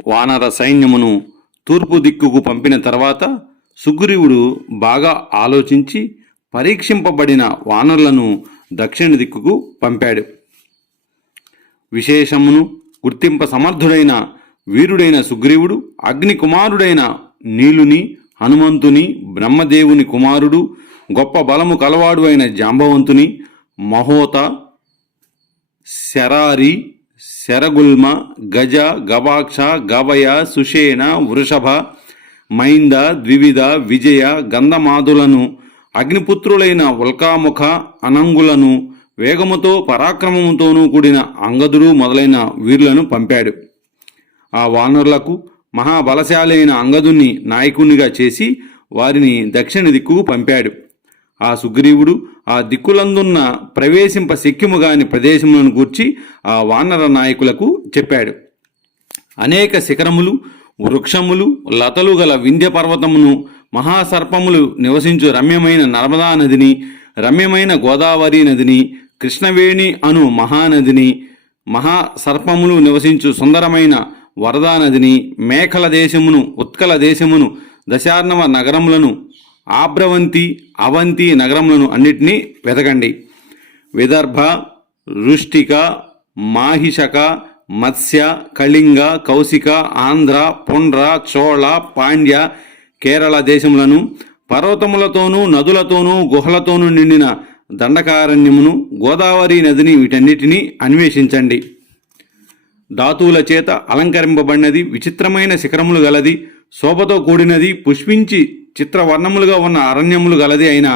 వానర సైన్యమును తూర్పు దిక్కుకు పంపిన తర్వాత సుగ్రీవుడు బాగా ఆలోచించి పరీక్షింపబడిన వానరులను దక్షిణ దిక్కుకు పంపాడు. విశేషమును గుర్తింప సమర్థుడైన వీరుడైన సుగ్రీవుడు అగ్ని కుమారుడైన నీలుని, హనుమంతుని, బ్రహ్మదేవుని కుమారుడు, గొప్ప బలము కలవాడు అయిన జాంబవంతుని, మహోత, శరారి, శరగుల్మ, గజ, గవాక్ష, గవయ, సుషేణ, వృషభ, మైంద, ద్వివిధ, విజయ, గంధమాదులను, అగ్నిపుత్రులైన ఉల్కాముఖ, అనంగులను, వేగముతో పరాక్రమముతోనూ కూడిన అంగదుడు మొదలైన వీరులను పంపాడు. ఆ వానరులకు మహాబలశాలి అయిన అంగదుని నాయకునిగా చేసి వారిని దక్షిణ దిక్కుకు పంపాడు. ఆ సుగ్రీవుడు ఆ దిక్కులందున్న ప్రవేశింప శక్యముగాని ప్రదేశములను గూర్చి ఆ వానర నాయకులకు చెప్పాడు. అనేక శిఖరములు, వృక్షములు, లతలు గల వింధ్య పర్వతమును, మహాసర్పములు నివసించు రమ్యమైన నర్మదా నదిని, రమ్యమైన గోదావరి నదిని, కృష్ణవేణి అను మహానదిని, మహాసర్పములు నివసించు సుందరమైన వరదా నదిని, మేఖల దేశమును, ఉత్కల దేశమును, దశార్ణవ నగరములను, ఆబ్రవంతి, అవంతి నగరములను అన్నిటినీ వెతకండి. విదర్భ, రుష్టిక, మాహిషక, మత్స్య, కళింగ, కౌశిక, ఆంధ్ర, పుండ్ర, చోళ, పాండ్య, కేరళ దేశములను, పర్వతములతోనూ నదులతోనూ గుహలతోనూ నిండిన దండకారణ్యమును, గోదావరి నదిని, వీటన్నిటినీ అన్వేషించండి. ధాతువుల చేత అలంకరింపబడినది, విచిత్రమైన శిఖరములు గలది, శోభతో కూడినది, పుష్పించి చిత్రవర్ణములుగా ఉన్న అరణ్యములు గలది అయిన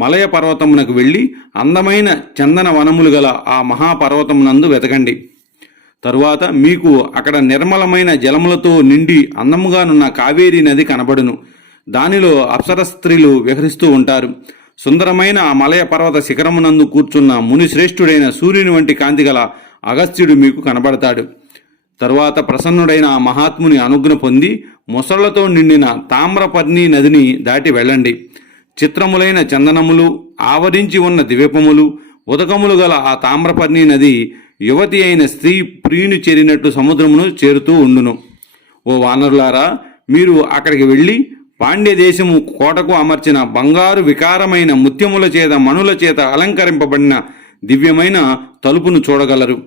మలయ పర్వతమునకు వెళ్ళి అందమైన చందన వనములు గల ఆ మహాపర్వతమునందు వెతకండి. తరువాత మీకు అక్కడ నిర్మలమైన జలములతో నిండి అందముగానున్న కావేరీ నది కనబడును. దానిలో అప్సర స్త్రీలు విహరిస్తూ ఉంటారు. సుందరమైన ఆ మలయ పర్వత శిఖరమునందు కూర్చున్న మునిశ్రేష్ఠుడైన సూర్యుని వంటి కాంతి గల అగస్త్యుడు మీకు కనబడతాడు. తరువాత ప్రసన్నుడైన ఆ మహాత్ముని అనుజ్ఞ పొంది మొసళ్లతో నిండిన తామ్రపర్ణి నదిని దాటి వెళ్ళండి. చిత్రములైన చందనములు ఆవరించి ఉన్న ద్వీపములు, ఉదకములు గల ఆ తామ్రపర్ణి నది యువతి అయిన స్త్రీ ప్రియుని చేరినట్టు సముద్రమును చేరుతూ ఉండును. ఓ వానరులారా, మీరు అక్కడికి వెళ్ళి పాండ్య దేశము కోటకు అమర్చిన బంగారు వికారమైన ముత్యముల చేత మణుల చేత అలంకరింపబడిన దివ్యమైన తలుపును చూడగలరు.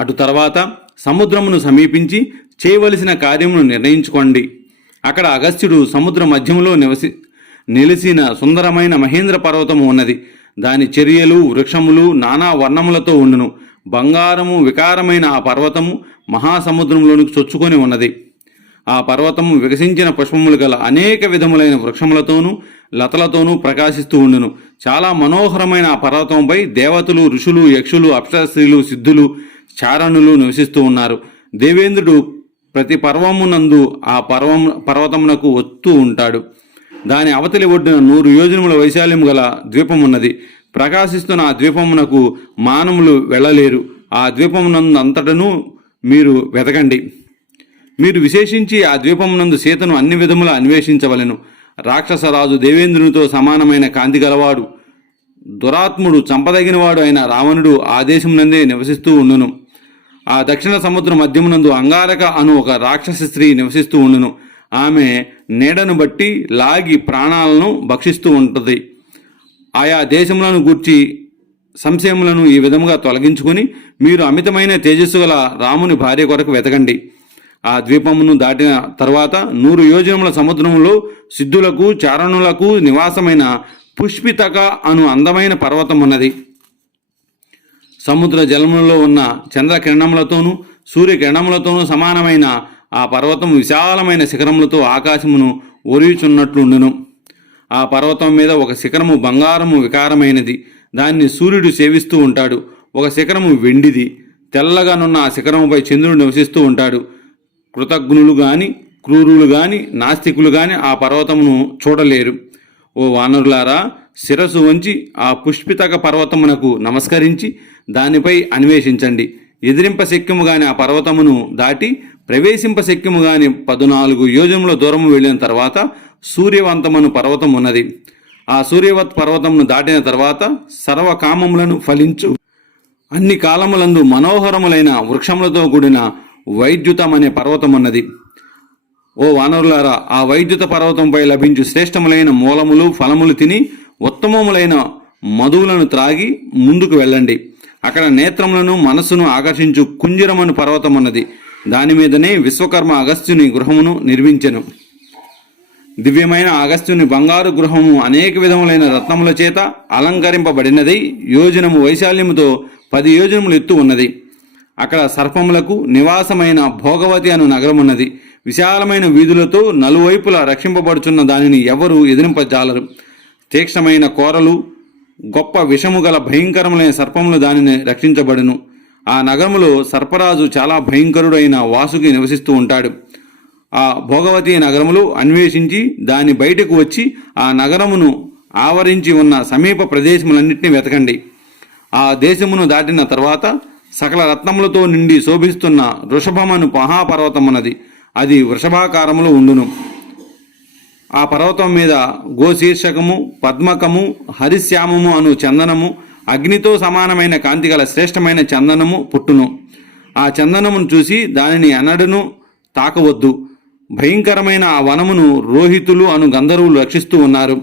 అటు తర్వాత సముద్రమును సమీపించి చేయవలసిన కార్యమును నిర్ణయించుకోండి. అక్కడ అగస్త్యుడు సముద్ర మధ్యములో నిలిసిన సుందరమైన మహేంద్ర పర్వతము ఉన్నది. దాని చర్యలు, వృక్షములు నానా వర్ణములతో ఉండును. బంగారము వికారమైన ఆ పర్వతము మహాసముద్రంలోనికి చొచ్చుకొని ఉన్నది. ఆ పర్వతము వికసించిన పుష్పములు గల అనేక విధములైన వృక్షములతోనూ లతలతోనూ ప్రకాశిస్తూ ఉండును. చాలా మనోహరమైన ఆ పర్వతంపై దేవతలు, ఋషులు, యక్షులు, అప్సరస్త్రీలు, సిద్ధులు, చారణులు నివసిస్తూ ఉన్నారు. దేవేంద్రుడు ప్రతి పర్వమునందు ఆ పర్వతమునకు వస్తూ ఉంటాడు. దాని అవతలి ఒడ్డున 100 యోజనముల వైశాల్యము గల ద్వీపమున్నది. ప్రకాశిస్తున్న ఆ ద్వీపమునకు మానవులు వెళ్ళలేరు. ఆ ద్వీపమునందు అంతటను మీరు వెతకండి. మీరు విశేషించి ఆ ద్వీపమునందు సీతను అన్ని విధముల అన్వేషించవలెను. రాక్షసరాజు దేవేంద్రునితో సమానమైన కాంతి గలవాడు, దురాత్ముడు, చంపదగినవాడు అయిన రావణుడు ఆ దేశమునందే నివసిస్తూ ఉండును. ఆ దక్షిణ సముద్ర మధ్యమునందు అంగారక అను ఒక రాక్షస స్త్రీ నివసిస్తూ ఉండును. ఆమె నీడను బట్టి లాగి ప్రాణాలను భక్షిస్తూ ఉంటుంది. ఆయా దేశములను గూర్చి సంశయములను ఈ విధముగా తొలగించుకొని మీరు అమితమైన తేజస్సు గల రాముని భార్య కొరకు వెతకండి. ఆ ద్వీపమును దాటిన తర్వాత 100 యోజనముల సముద్రములో సిద్ధులకు, చారణులకు నివాసమైన పుష్పితక అను అందమైన పర్వతం ఉన్నది. సముద్ర జలములలో ఉన్న చంద్రకిరణములతోనూ సూర్యకిరణములతోనూ సమానమైన ఆ పర్వతం విశాలమైన శిఖరములతో ఆకాశమును ఒరియుచున్నట్లుండును. ఆ పర్వతం మీద ఒక శిఖరము బంగారము వికారమైనది. దాన్ని సూర్యుడు సేవిస్తూ ఉంటాడు. ఒక శిఖరము వెండిది. తెల్లగానున్న ఆ శిఖరముపై చంద్రుడు నివసిస్తూ ఉంటాడు. కృతజ్ఞులు గాని, క్రూరులు గాని, నాస్తికులు గాని ఆ పర్వతమును చూడలేరు. ఓ వానరులారా, శిరస్సు వంచి ఆ పుష్పితక పర్వతమునకు నమస్కరించి దానిపై అన్వేషించండి. ఎదిరింప శక్యము గాని ఆ పర్వతమును దాటి ప్రవేశింప శక్యము గాని 14 యోజనముల దూరము వెళ్ళిన తర్వాత సూర్యవంతమను పర్వతం ఉన్నది. ఆ సూర్యవత్ పర్వతమును దాటిన తర్వాత సర్వకామములను ఫలించు అన్ని కాలములందు మనోహరములైన వృక్షములతో కూడిన వైద్యుతం అనే పర్వతం ఉన్నది. ఓ వానరులారా, ఆ వైద్యుత పర్వతంపై లభించు శ్రేష్టములైన మూలములు ఫలములు తిని ఉత్తమములైన మధువులను త్రాగి ముందుకు వెళ్ళండి. అక్కడ నేత్రములను మనస్సును ఆకర్షించు కుంజరమను పర్వతం ఉన్నది. దాని మీదనే విశ్వకర్మ అగస్త్యుని గృహమును నిర్మించెను. దివ్యమైన అగస్త్యుని బంగారు గృహము అనేక విధములైన రత్నముల చేత అలంకరింపబడినది. యోజనము వైశాల్యముతో 10 యోజనములు ఎత్తు ఉన్నది. అక్కడ సర్పములకు నివాసమైన భోగవతి అను నగరమున్నది. విశాలమైన వీధులతో నలువైపులా రక్షింపబడుచున్న దానిని ఎవరు ఎదిరింపజాలరు. తీక్ష్ణమైన కోరలు గొప్ప విషము గల భయంకరములైన సర్పములు దానిని రక్షించబడును. ఆ నగరములో సర్పరాజు చాలా భయంకరుడైన వాసుకి నివసిస్తూ ఉంటాడు. ఆ భోగవతి నగరములు అన్వేషించి దాని బయటకు వచ్చి ఆ నగరమును ఆవరించి ఉన్న సమీప ప్రదేశములన్నింటినీ వెతకండి. ఆ దేశమును దాటిన తర్వాత సకల రత్నములతో నిండి శోభిస్తున్న వృషభమను మహాపర్వతమున్నది. అది వృషభాకారములో ఉండును. ఆ పర్వతం మీద గోశీర్షకము, పద్మకము, హరిశ్యామము అను చందనము, అగ్నితో సమానమైన కాంతిగల శ్రేష్టమైన చందనము పుట్టును. ఆ చందనమును చూసి దానిని ఎన్నడను తాకవద్దు. భయంకరమైన ఆ వనమును రోహితులు అను గంధర్వులు రక్షిస్తూ ఉన్నారు.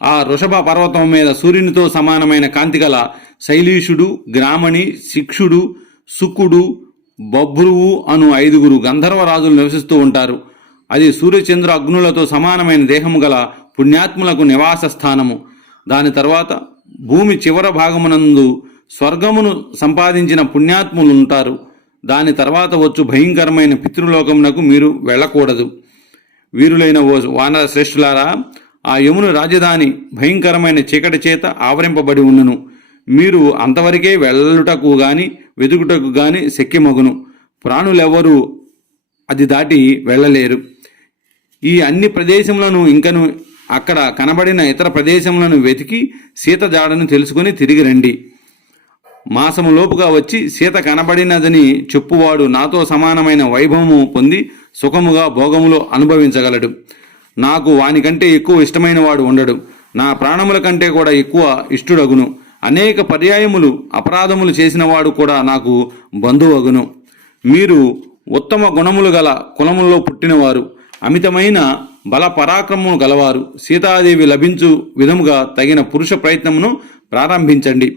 ఆ వృషభ పర్వతం మీద సూర్యునితో సమానమైన కాంతిగల శైలీషుడు, గ్రామణి, శిక్షుడు, సుకుడు, బభ్రువు అను 5 గంధర్వరాజులు నివసిస్తూ ఉంటారు. అది సూర్యచంద్ర అగ్నులతో సమానమైన దేహము గల పుణ్యాత్ములకు నివాస స్థానము. దాని తర్వాత భూమి చివర భాగమునందు స్వర్గమును సంపాదించిన పుణ్యాత్ములు ఉంటారు. దాని తర్వాత వచ్చు భయంకరమైన పితృలోకమునకు మీరు వెళ్ళకూడదు. వీరులైన ఓ వానర శ్రేష్ఠులారా, ఆ యమును రాజధాని భయంకరమైన చీకటి చేత ఆవరింపబడి ఉండును. మీరు అంతవరకే వెళ్ళుటకు గాని వెతుకుటకు గాని శక్యమగును. ప్రాణులెవరూ అది దాటి వెళ్ళలేరు. ఈ అన్ని ప్రదేశములను ఇంకను అక్కడ కనబడిన ఇతర ప్రదేశములను వెతికి సీత జాడను తెలుసుకుని తిరిగి రండి. మాసములోపుగా వచ్చి సీత కనబడినదని చెప్పువాడు నాతో సమానమైన వైభవము పొంది సుఖముగా భోగములో అనుభవించగలడు. నాకు వానికంటే ఎక్కువ ఇష్టమైన వాడు ఉండడు. నా ప్రాణముల కంటే కూడా ఎక్కువ ఇష్టుడగును. అనేక పర్యాయములు అపరాధములు చేసిన వాడు కూడా నాకు బంధువగును. మీరు ఉత్తమ గుణములు గల కులములో పుట్టినవారు, అమితమైన బల పరాక్రమము గలవారు. సీతాదేవి లభించు విధముగా తగిన పురుష ప్రయత్నమును ప్రారంభించండి.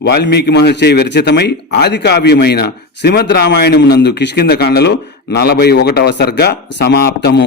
వాల్మీకి మహర్షి విరచితమై ఆది కావ్యమైన శ్రీమద్ రామాయణమునందు కిష్కింధకాండలో 41వ సర్గ సమాప్తము.